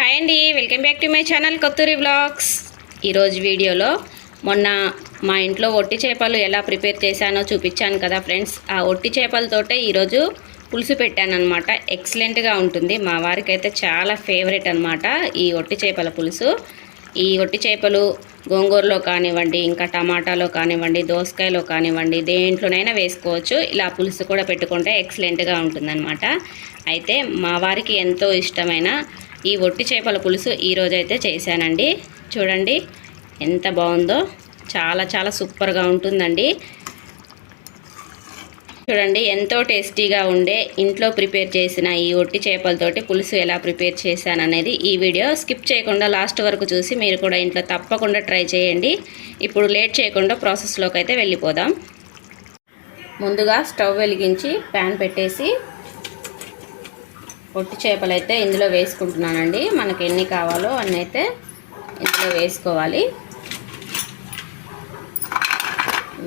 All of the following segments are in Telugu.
హాయ్ అండి welcome back to my channel Kothuri blogs. ఈరోజు వీడియోలో మొన్న మా ఇంట్లో ఒట్టి చేపలు ఎలా ప్రిపేర్ చేశానో చూపించాను కదా ఫ్రెండ్స్. ఆ ఒట్టి చేపలతోటే ఈరోజు పులుసు పెట్టాను అనమాట ఎక్సలెంట్గా ఉంటుంది. మా వారికి అయితే చాలా ఫేవరెట్ అనమాట ఈ ఒట్టి చేపల పులుసు. ఈ ఒట్టి చేపలు గోంగూరలో కానివ్వండి ఇంకా టమాటాలో కానివ్వండి దోసకాయలో కానివ్వండి దేంట్లోనైనా వేసుకోవచ్చు. ఇలా పులుసు కూడా పెట్టుకుంటే ఎక్సలెంట్గా ఉంటుందన్నమాట. అయితే మా వారికి ఎంతో ఇష్టమైన ఈ ఒట్టి చేపల పులుసు ఈరోజు అయితే చేశానండి. చూడండి ఎంత బాగుందో. చాలా చాలా సూపర్గా ఉంటుందండి. చూడండి ఎంతో టేస్టీగా ఉండే ఇంట్లో ప్రిపేర్ చేసిన ఈ ఒట్టి చేపలతోటి పులుసు ఎలా ప్రిపేర్ చేశాను అనేది ఈ వీడియో. స్కిప్ చేయకుండా లాస్ట్ వరకు చూసి మీరు కూడా ఇంట్లో తప్పకుండా ట్రై చేయండి. ఇప్పుడు లేట్ చేయకుండా ప్రాసెస్లోకి అయితే వెళ్ళిపోదాం. ముందుగా స్టవ్ వెలిగించి ప్యాన్ పెట్టేసి పొట్టి చేపలు అయితే ఇందులో వేసుకుంటున్నానండి. మనకి ఎన్ని కావాలో అన్నీ అయితే ఇందులో వేసుకోవాలి.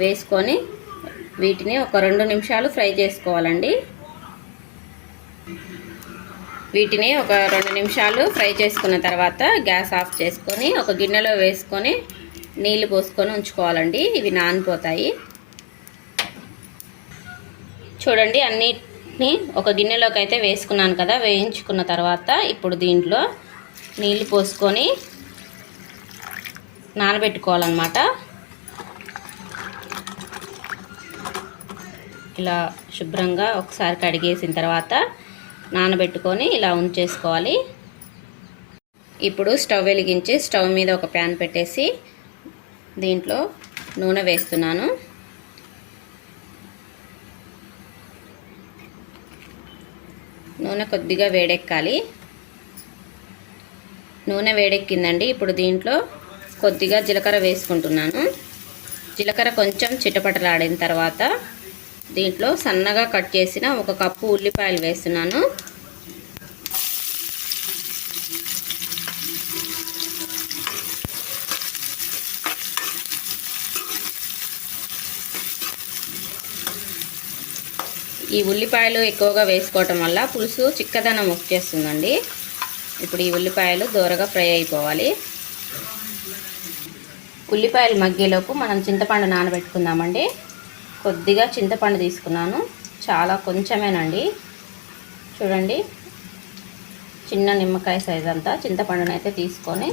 వేసుకొని వీటిని ఒక రెండు నిమిషాలు ఫ్రై చేసుకోవాలండి. వీటిని ఒక రెండు నిమిషాలు ఫ్రై చేసుకున్న తర్వాత గ్యాస్ ఆఫ్ చేసుకొని ఒక గిన్నెలో వేసుకొని నీళ్ళు పోసుకొని ఉంచుకోవాలండి. ఇవి నానిపోతాయి. చూడండి అన్నిటిని ఒక గిన్నెలోకి అయితే వేసుకున్నాను కదా వేయించుకున్న తర్వాత ఇప్పుడు దీంట్లో నీళ్ళు పోసుకొని నానబెట్టుకోవాలన్నమాట. ఇలా శుభ్రంగా ఒకసారి కడిగేసిన తర్వాత నానబెట్టుకొని ఇలా ఉంచేసుకోవాలి. ఇప్పుడు స్టవ్ వెలిగించి స్టవ్ మీద ఒక ప్యాన్ పెట్టేసి దీంట్లో నూనె వేస్తున్నాను. నూనె కొద్దిగా వేడెక్కాలి. నూనె వేడెక్కిందండి. ఇప్పుడు దీంట్లో కొద్దిగా జీలకర్ర వేసుకుంటున్నాను. జీలకర్ర కొంచెం చిటపటలాడిన తర్వాత దీంట్లో సన్నగా కట్ చేసిన ఒక కప్పు ఉల్లిపాయలు వేస్తున్నాను. ఈ ఉల్లిపాయలు ఎక్కువగా వేసుకోవటం వల్ల పులుసు చిక్కదనం వచ్చేస్తుందండి. ఇప్పుడు ఈ ఉల్లిపాయలు దూరగా ఫ్రై అయిపోవాలి. ఉల్లిపాయలు మగ్గేలోపు మనం చింతపండు నానబెట్టుకుందామండి. కొద్దిగా చింతపండు తీసుకున్నాను. చాలా కొంచెమేనండి. చూడండి. చిన్న నిమ్మకాయ సైజ్ అంతా చింతపండుని అయితే తీసుకొని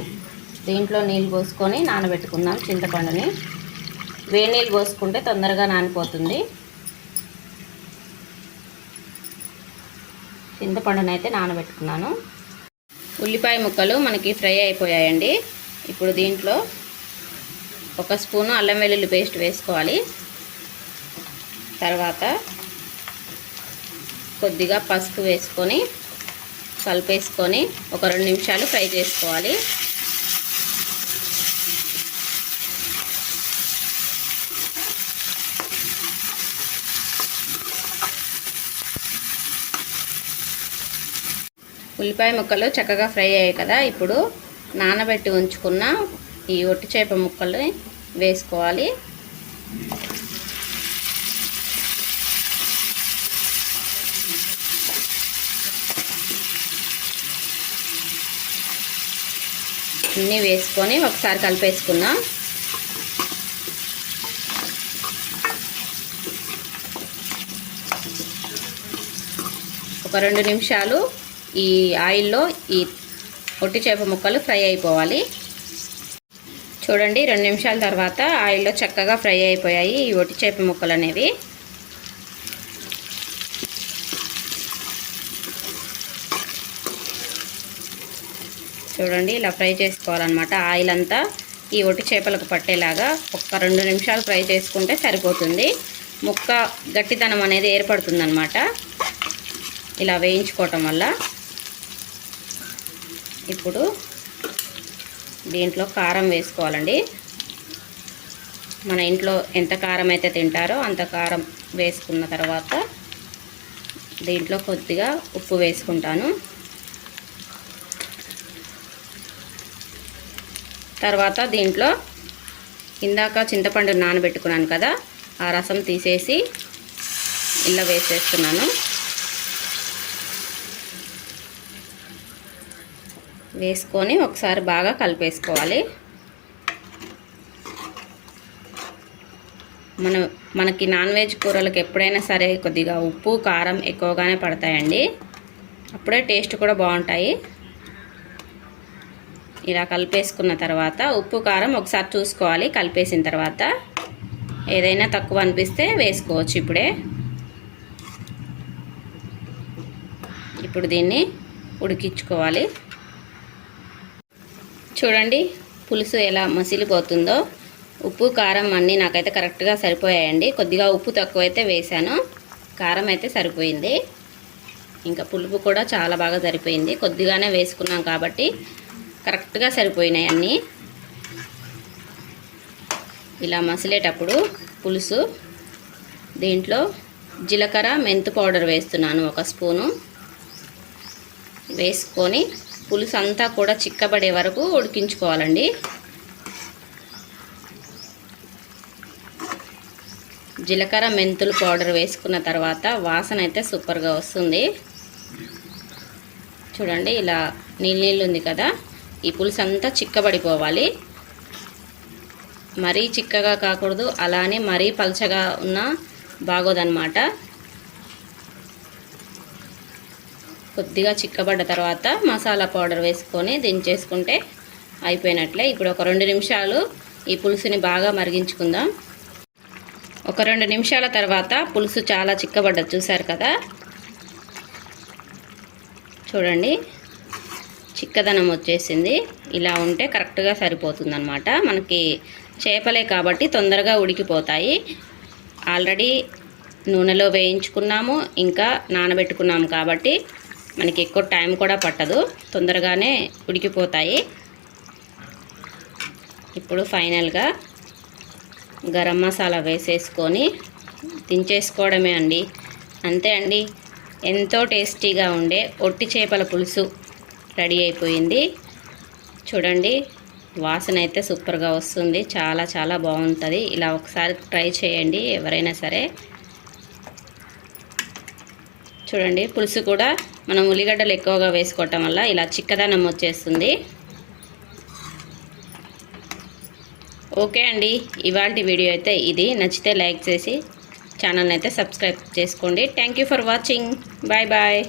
దీంట్లో నీళ్ళు పోసుకొని నానబెట్టుకుందాం చింతపండుని. వేడి నీళ్ళు పోసుకుంటే తొందరగా నానిపోతుంది. చింతపండును అయితే నానబెట్టుకున్నాను. ఉల్లిపాయ ముక్కలు మనకి ఫ్రై అయిపోయాయండి. ఇప్పుడు దీంట్లో ఒక స్పూను అల్లం వెల్లుల్లి పేస్ట్ వేసుకోవాలి. తర్వాత కొద్దిగా పసుపు వేసుకొని కలిపేసుకొని ఒక రెండు నిమిషాలు ఫ్రై చేసుకోవాలి. ఉల్లిపాయ ముక్కలు చక్కగా ఫ్రై అయ్యాయి కదా. ఇప్పుడు నానబెట్టి ఉంచుకున్న ఈ ఒట్టి చేప ముక్కలు వేసుకోవాలి. అన్నీ వేసుకొని ఒకసారి కలిపేసుకుందాం. ఒక రెండు నిమిషాలు ఈ ఆయిల్లో ఈ ఒట్టి చేప ముక్కలు ఫ్రై అయిపోవాలి. చూడండి రెండు నిమిషాల తర్వాత ఆయిల్లో చక్కగా ఫ్రై అయిపోయాయి ఈ ఒట్టి చేప ముక్కలు అనేవి. చూడండి ఇలా ఫ్రై చేసుకోవాలన్నమాట. ఆయిల్ అంతా ఈ ఒట్టి చేపలకు పట్టేలాగా ఒక్క రెండు నిమిషాలు ఫ్రై చేసుకుంటే సరిపోతుంది. ముక్క గట్టితనం అనేది ఏర్పడుతుందన్నమాట. ఇలా వేయించుకోవటం వల్ల. ఇప్పుడు దీంట్లో కారం వేసుకోవాలండి. మన ఇంట్లో ఎంత కారం అయితే తింటారో అంత కారం వేసుకున్న తర్వాత దీంట్లో కొద్దిగా ఉప్పు వేసుకుంటాను. తర్వాత దీంట్లో ఇందాక చింతపండు నానబెట్టుకున్నాను కదా ఆ రసం తీసేసి ఇలా వేసేస్తున్నాను. వేసుకొని ఒకసారి బాగా కలిపేసుకోవాలి. మన మనకి నాన్ వెజ్ కూరలకు ఎప్పుడైనా సరే కొద్దిగా ఉప్పు కారం ఎక్కువగానే పడతాయండి. అప్పుడే టేస్ట్ కూడా బాగుంటాయి. ఇలా కలిపేసుకున్న తర్వాత ఉప్పు కారం ఒకసారి చూసుకోవాలి. కలిపేసిన తర్వాత ఏదైనా తక్కువ అనిపిస్తే వేసుకోవచ్చు ఇప్పుడే. ఇప్పుడు దీన్ని ఉడికించుకోవాలి. చూడండి పులుసు ఎలా మసిలిపోతుందో. ఉప్పు కారం అన్నీ నాకైతే కరెక్ట్గా సరిపోయాయండి. కొద్దిగా ఉప్పు తక్కువైతే వేశాను. కారం అయితే సరిపోయింది. ఇంకా పులుపు కూడా చాలా బాగా సరిపోయింది. కొద్దిగానే వేసుకున్నాం కాబట్టి కరెక్ట్గా సరిపోయినాయి అన్నీ. ఇలా మసిలేటప్పుడు పులుసు. దీంట్లో జీలకర్ర మెంతు పౌడర్ వేస్తున్నాను ఒక స్పూను. వేసుకొని పులుసు అంతా కూడా చిక్కబడే వరకు ఉడికించుకోవాలండి. జీలకర్ర మెంతులు పౌడర్ వేసుకున్న తర్వాత వాసన అయితే సూపర్గా వస్తుంది. చూడండి ఇలా నీళ్ళు నీళ్ళు ఉంది కదా ఈ పులుసు అంతా చిక్కబడిపోవాలి. మరీ చిక్కగా కాకూడదు అలానే మరీ పల్చగా ఉన్నా బాగోదన్నమాట. కొద్దిగా చిక్కబడ్డ తర్వాత మసాలా పౌడర్ వేసుకొని దించేసుకుంటే అయిపోయినట్లే. ఇప్పుడు ఒక రెండు నిమిషాలు ఈ పులుసుని బాగా మరిగించుకుందాం. ఒక రెండు నిమిషాల తర్వాత పులుసు చాలా చిక్కబడ్డది చూసారు కదా? చూడండి చిక్కదనం వచ్చేసింది. ఇలా ఉంటే కరెక్ట్గా సరిపోతుంది అనమాట మనకి చేపలే కాబట్టి తొందరగా ఉడికిపోతాయి. ఆల్రెడీ నూనెలో వేయించుకున్నాము ఇంకా నానబెట్టుకున్నాము కాబట్టి మనకి ఎక్కువ టైం కూడా పట్టదు. తొందరగానే ఉడికిపోతాయి. ఇప్పుడు ఫైనల్గా గరం మసాలా వేసేసుకొని దించేసుకోవడమే అండి. అంతే అండి. ఎంతో టేస్టీగా ఉండే ఒట్టి చేపల పులుసు రెడీ అయిపోయింది. చూడండి వాసన అయితే సూపర్గా వస్తుంది. చాలా చాలా బాగుంటుంది. ఇలా ఒకసారి ట్రై చేయండి ఎవరైనా సరే. చూడండి పులుసు కూడా మనం ఉల్లిగడ్డలు ఎక్కువగా వేసుకోవటం వల్ల ఇలా చిక్కదనం వచ్చేస్తుంది. ఓకే అండి ఇవాళ వీడియో అయితే ఇది. నచ్చితే లైక్ చేసి ఛానల్ని అయితే సబ్స్క్రైబ్ చేసుకోండి. Thank you for watching. Bye bye.